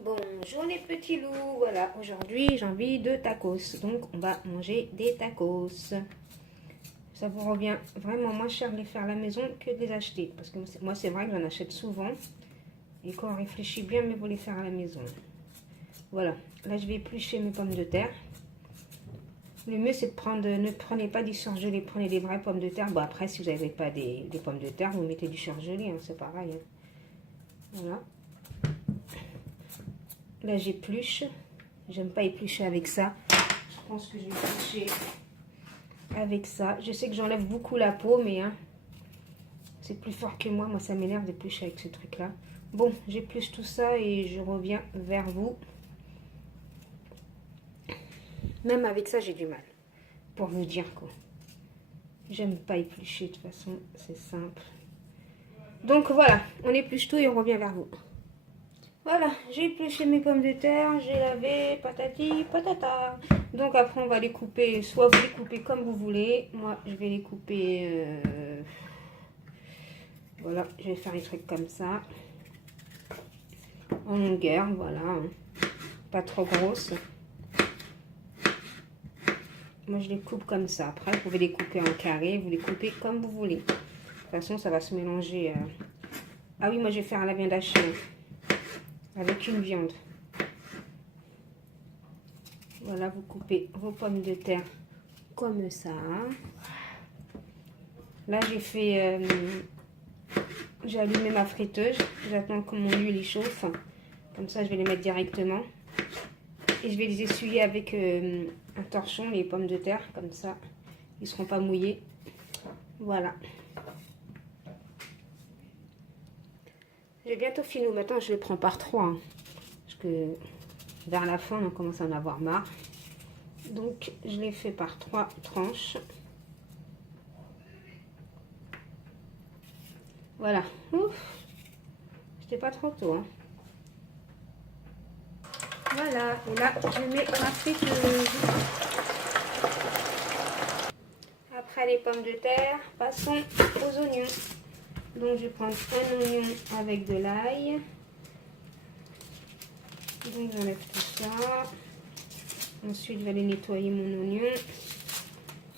Bonjour les petits loups, voilà, aujourd'hui j'ai envie de tacos, donc on va manger des tacos. Ça vous revient vraiment moins cher de les faire à la maison que de les acheter, parce que moi c'est vrai que j'en achète souvent, et quand on réfléchit bien, mieux vaut les faire à la maison. Voilà, là je vais éplucher mes pommes de terre. Le mieux c'est de prendre, ne prenez pas du surgelé, prenez des vraies pommes de terre. Bon après si vous n'avez pas des pommes de terre, vous mettez du surgelé, hein, c'est pareil. Hein. Voilà. Là j'épluche, j'aime pas éplucher avec ça, je pense que je vais éplucher avec ça. Je sais que j'enlève beaucoup la peau, mais hein, c'est plus fort que moi ça m'énerve d'éplucher avec ce truc là. Bon, j'épluche tout ça et je reviens vers vous. Même avec ça j'ai du mal, pour vous dire quoi. J'aime pas éplucher de toute façon, c'est simple. Donc voilà, on épluche tout et on revient vers vous. Voilà, j'ai épluché mes pommes de terre, j'ai lavé, patati, patata. Donc après, on va les couper, soit vous les coupez comme vous voulez. Moi, je vais les couper, voilà, je vais faire les trucs comme ça. En longueur, voilà, hein. Pas trop grosses. Moi, je les coupe comme ça. Après, vous pouvez les couper en carré, vous les coupez comme vous voulez. De toute façon, ça va se mélanger. Ah oui, moi, je vais faire la viande hachée. Avec une viande. Voilà, vous coupez vos pommes de terre comme ça. Là, j'ai allumé ma friteuse. J'attends que mon huile chauffe. Comme ça, je vais les mettre directement. Et je vais les essuyer avec un torchon, les pommes de terre. Comme ça, ils ne seront pas mouillés. Voilà. J'ai bientôt fini. Maintenant, je les prends par 3. Hein, parce que vers la fin, on commence à en avoir marre. Donc, je les fais par 3 tranches. Voilà. Ouf. C'était pas trop tôt. Hein. Voilà. Et là, je mets ma friteuse. Après les pommes de terre, passons aux oignons. Donc, je vais prendre un oignon avec de l'ail. Donc, j'enlève tout ça. Ensuite, je vais aller nettoyer mon oignon.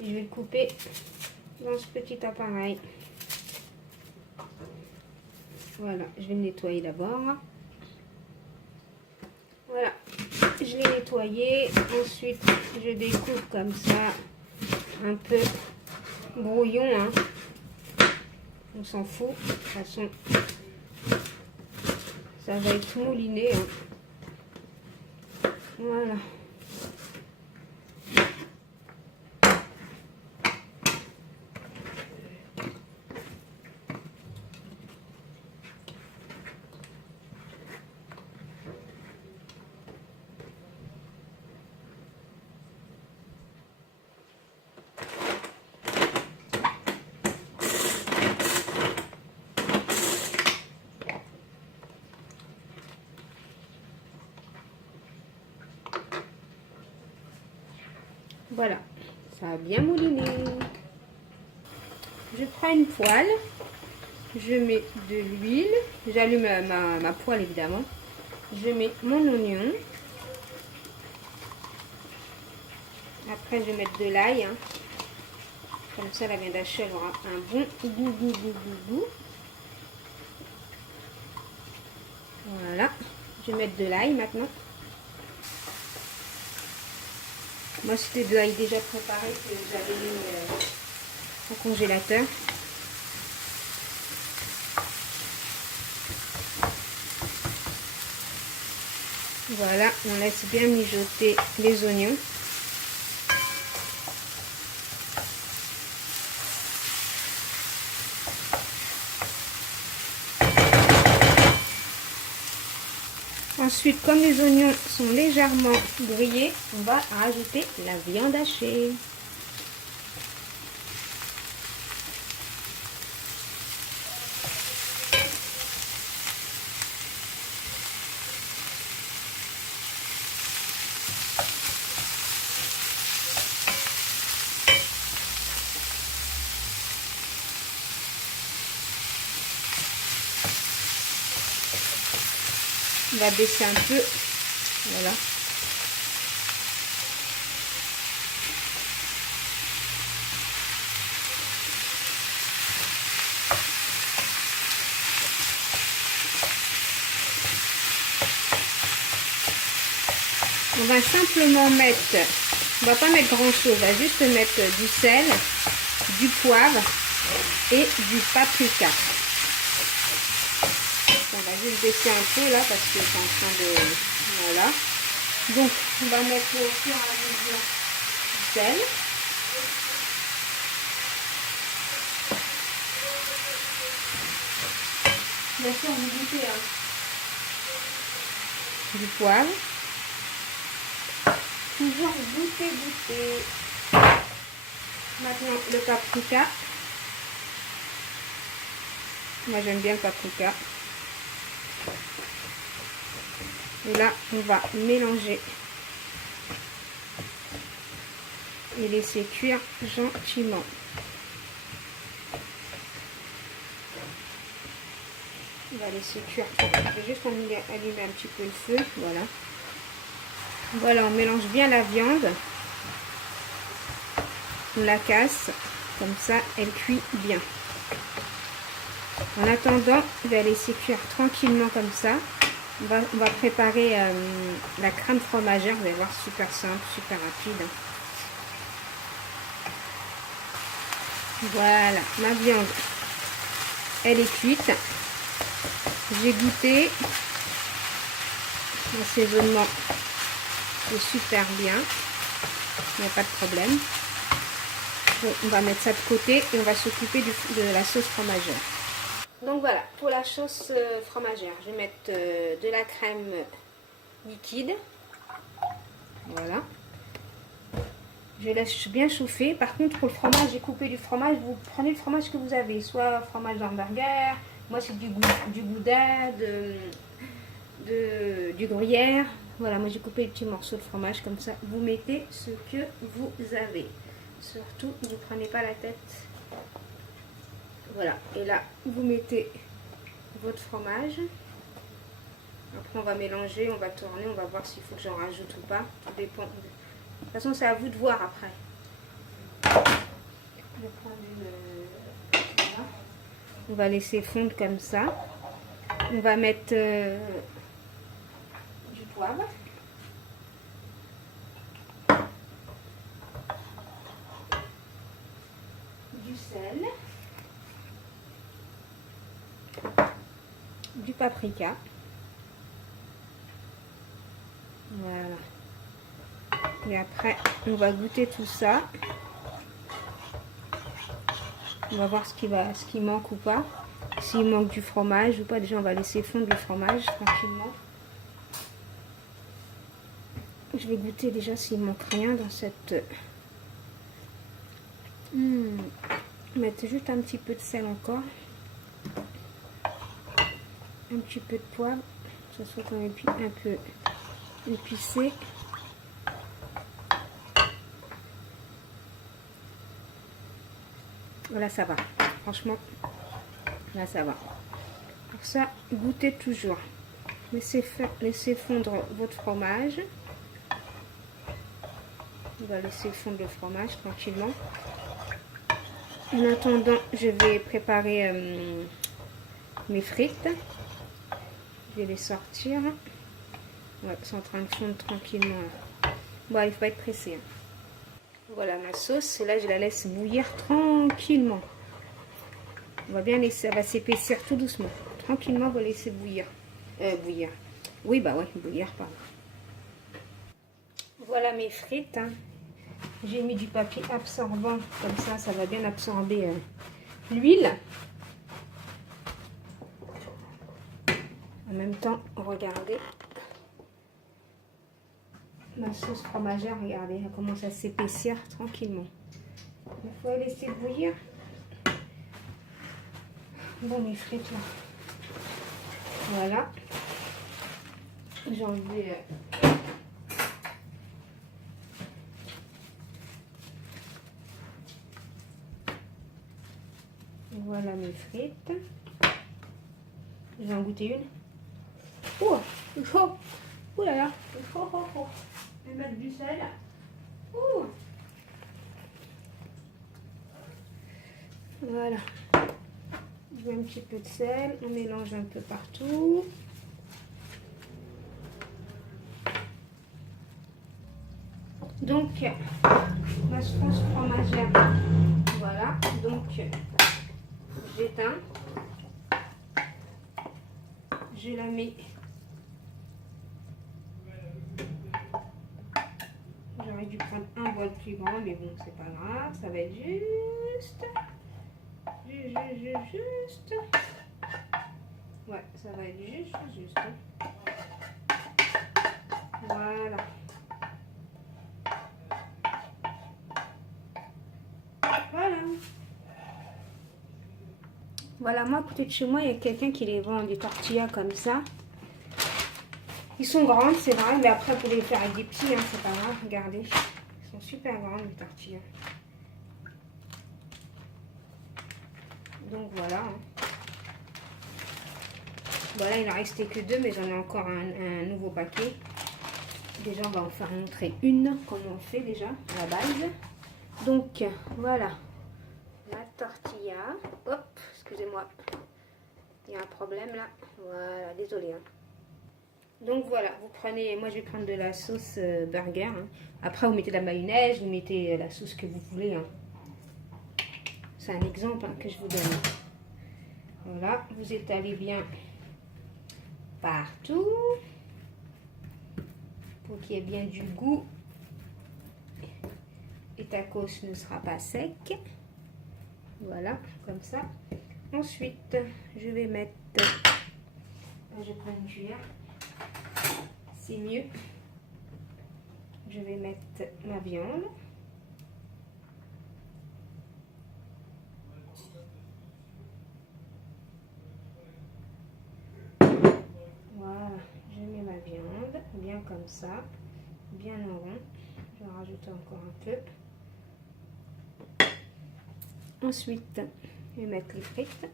Et je vais le couper dans ce petit appareil. Voilà, je vais le nettoyer d'abord. Voilà, je l'ai nettoyé. Ensuite, je découpe comme ça, un peu brouillon. Hein. On s'en fout. De toute façon, ça va être mouliné. Hein. Voilà. Voilà, ça a bien mouliné. Je prends une poêle, je mets de l'huile, j'allume ma poêle évidemment. Je mets mon oignon. Après, je vais mettre de l'ail. Hein. Comme ça, la viande hachée aura un bon goût. Voilà, je vais mettre de l'ail maintenant. Moi, c'était de l'ail déjà préparé que j'avais mis au congélateur. Voilà, on laisse bien mijoter les oignons. Ensuite, comme les oignons sont légèrement grillés, on va rajouter la viande hachée. On va baisser un peu. Voilà. On va simplement mettre, on va pas mettre grand chose, on va juste mettre du sel, du poivre et du paprika. On va juste baisser un peu là parce que c'est en train de... Voilà. Donc on va mettre au fur et à mesure du sel. Bien sûr, vous goûtez du poivre. Toujours goûter. Maintenant le paprika. Moi j'aime bien le paprika. Et là on va mélanger et laisser cuire gentiment. On va laisser cuire. Je vais juste allumer un petit peu le feu. Voilà. Voilà, on mélange bien la viande. On la casse. Comme ça, elle cuit bien. En attendant, on va laisser cuire tranquillement comme ça. On va préparer la crème fromagère. Vous allez voir, super simple, super rapide. Voilà, ma viande, elle est cuite. J'ai goûté. L'assaisonnement est super bien. Il n'y a pas de problème. Bon, on va mettre ça de côté et on va s'occuper de la sauce fromagère. Donc voilà, pour la sauce fromagère, je vais mettre de la crème liquide. Voilà. Je laisse bien chauffer. Par contre, pour le fromage, j'ai coupé du fromage. Vous prenez le fromage que vous avez, soit fromage d'hamburger. Moi, c'est du gouda, du gruyère. Voilà, moi j'ai coupé des petits morceaux de fromage comme ça. Vous mettez ce que vous avez. Surtout, ne vous prenez pas la tête. Voilà, et là, vous mettez votre fromage. Après, on va mélanger, on va tourner, on va voir s'il faut que j'en rajoute ou pas. Tout dépend. De toute façon, c'est à vous de voir après. Je vais prendre voilà. On va laisser fondre comme ça. On va mettre du poivre. Du sel. Du paprika. Voilà. Et après, on va goûter tout ça. On va voir ce qui manque ou pas. S'il manque du fromage ou pas. Déjà, on va laisser fondre le fromage tranquillement. Je vais goûter déjà s'il manque rien dans cette... Mettre juste un petit peu de sel encore. Un petit peu de poivre. Que ça soit quand même un peu épicé. Voilà, ça va. Franchement, là, ça va. Pour ça, goûtez toujours. Laissez fondre votre fromage. On va laisser fondre le fromage tranquillement. En attendant, je vais préparer mes frites. Je vais les sortir. Ouais, c'est en train de fondre tranquillement. Bon, il faut pas être pressé. Hein. Voilà ma sauce. Et là, je la laisse bouillir tranquillement. On va bien laisser, elle va s'épaissir tout doucement. Tranquillement, on va laisser bouillir. Bouillir. Oui, bah ouais, bouillir, pardon. Voilà mes frites. Hein. J'ai mis du papier absorbant. Comme ça va bien absorber l'huile. En même temps, regardez. Ma sauce fromagère, regardez, elle commence à s'épaissir tranquillement. Il faut la laisser bouillir. Bon, mes frites là. Voilà. J'ai enlevé voilà mes frites. Je vais en goûter une. Oh, Oh, oh là là. Oh, oh, oh. Je vais mettre du sel. Oh. Voilà. Je mets un petit peu de sel. On mélange un peu partout. Donc, ma sauce fromagère. Voilà. Donc, j'éteins. Je la mets. J'aurais dû prendre un bol plus grand, mais bon, c'est pas grave. Ça va être juste. Juste. Ouais, ça va être juste. Voilà. Voilà. Voilà, moi, à côté de chez moi, il y a quelqu'un qui les vend des tortillas comme ça. Ils sont grandes, c'est vrai, mais après, vous pouvez les faire avec des petits, hein, c'est pas grave. Regardez, ils sont super grandes, les tortillas. Donc voilà. Voilà, il n'en restait que 2, mais j'en ai encore un nouveau paquet. Déjà, on va en faire montrer une, comme on fait déjà, à la base. Donc, voilà. La tortilla. Hop, excusez-moi. Il y a un problème là. Voilà, désolé. Hein. Donc voilà, vous prenez, moi je vais prendre de la sauce burger. Hein. Après vous mettez de la mayonnaise, vous mettez la sauce que vous voulez. Hein. C'est un exemple hein, que je vous donne. Voilà, vous étalez bien partout pour qu'il y ait bien du goût. Et tacos ne sera pas sec. Voilà, comme ça. Ensuite, je vais mettre, je prends une cuillère. C'est mieux. Je vais mettre ma viande. Voilà, je mets ma viande bien comme ça, bien en rond. Je vais rajouter encore un peu. Ensuite, je vais mettre les frites.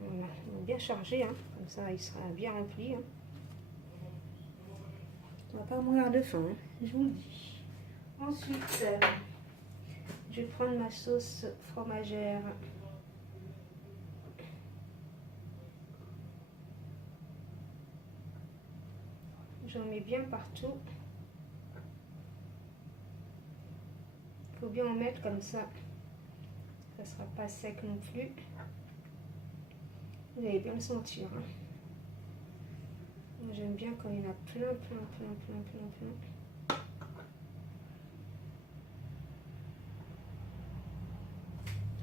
Voilà, bien chargé, hein. Comme ça il sera bien rempli. Hein. On va pas mourir de faim, hein, je vous le dis. Ensuite, je vais prendre ma sauce fromagère. J'en mets bien partout. Il faut bien en mettre comme ça. Ça ne sera pas sec non plus. Vous allez bien le sentir. Hein. J'aime bien quand il y en a plein.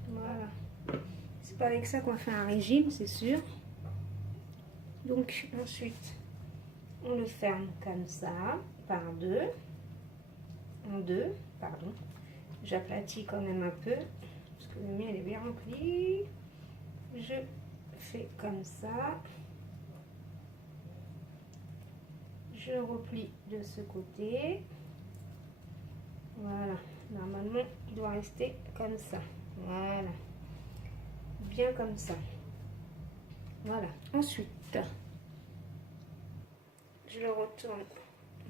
Voilà. C'est pas avec ça qu'on fait un régime, c'est sûr. Donc ensuite, on le ferme comme ça, par deux. En deux, pardon. J'aplatis quand même un peu, parce que le mien il est bien rempli. Je fais comme ça. Je replie de ce côté. Voilà. Normalement, il doit rester comme ça. Voilà. Bien comme ça. Voilà. Ensuite, je le retourne.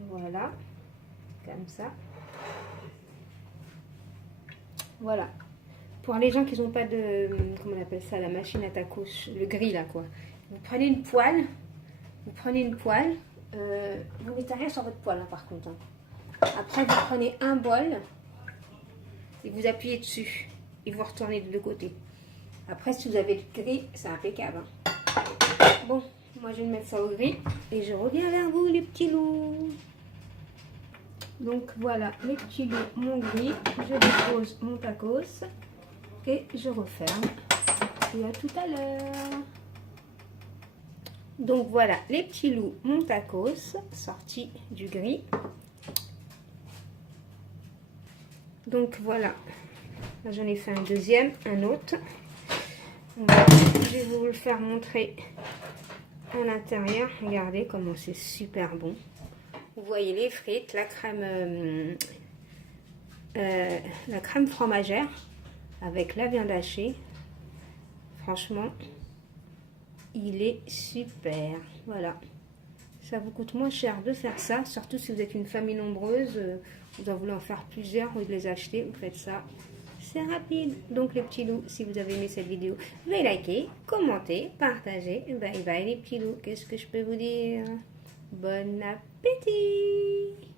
Voilà. Comme ça. Voilà. Pour les gens qui n'ont pas de, comment on appelle ça, la machine à tacos, le grill là quoi. Vous prenez une poêle. Vous mettez rien sur votre poêle hein, par contre. Hein. Après vous prenez un bol et vous appuyez dessus et vous retournez de l'autre côté. Après si vous avez le grill, c'est impeccable. Hein. Bon, moi je vais mettre ça au grill et je reviens vers vous les petits loups. Donc voilà les petits loups, mon grill. Je dépose mon tacos et je referme. Et à tout à l'heure. Donc voilà les petits loups, mon tacos sorti du grill. Donc voilà, j'en ai fait un deuxième, un autre. Je vais vous le faire montrer à l'intérieur. Regardez comment c'est super bon. Vous voyez les frites, la crème la crème fromagère avec la viande hachée. Franchement, il est super. Voilà. Ça vous coûte moins cher de faire ça, surtout si vous êtes une famille nombreuse, vous en voulez en faire plusieurs ou de les acheter, vous faites ça. C'est rapide. Donc les petits loups, si vous avez aimé cette vidéo, veuillez liker, commenter, partager. Bye bye les petits loups. Qu'est-ce que je peux vous dire? Bon appétit!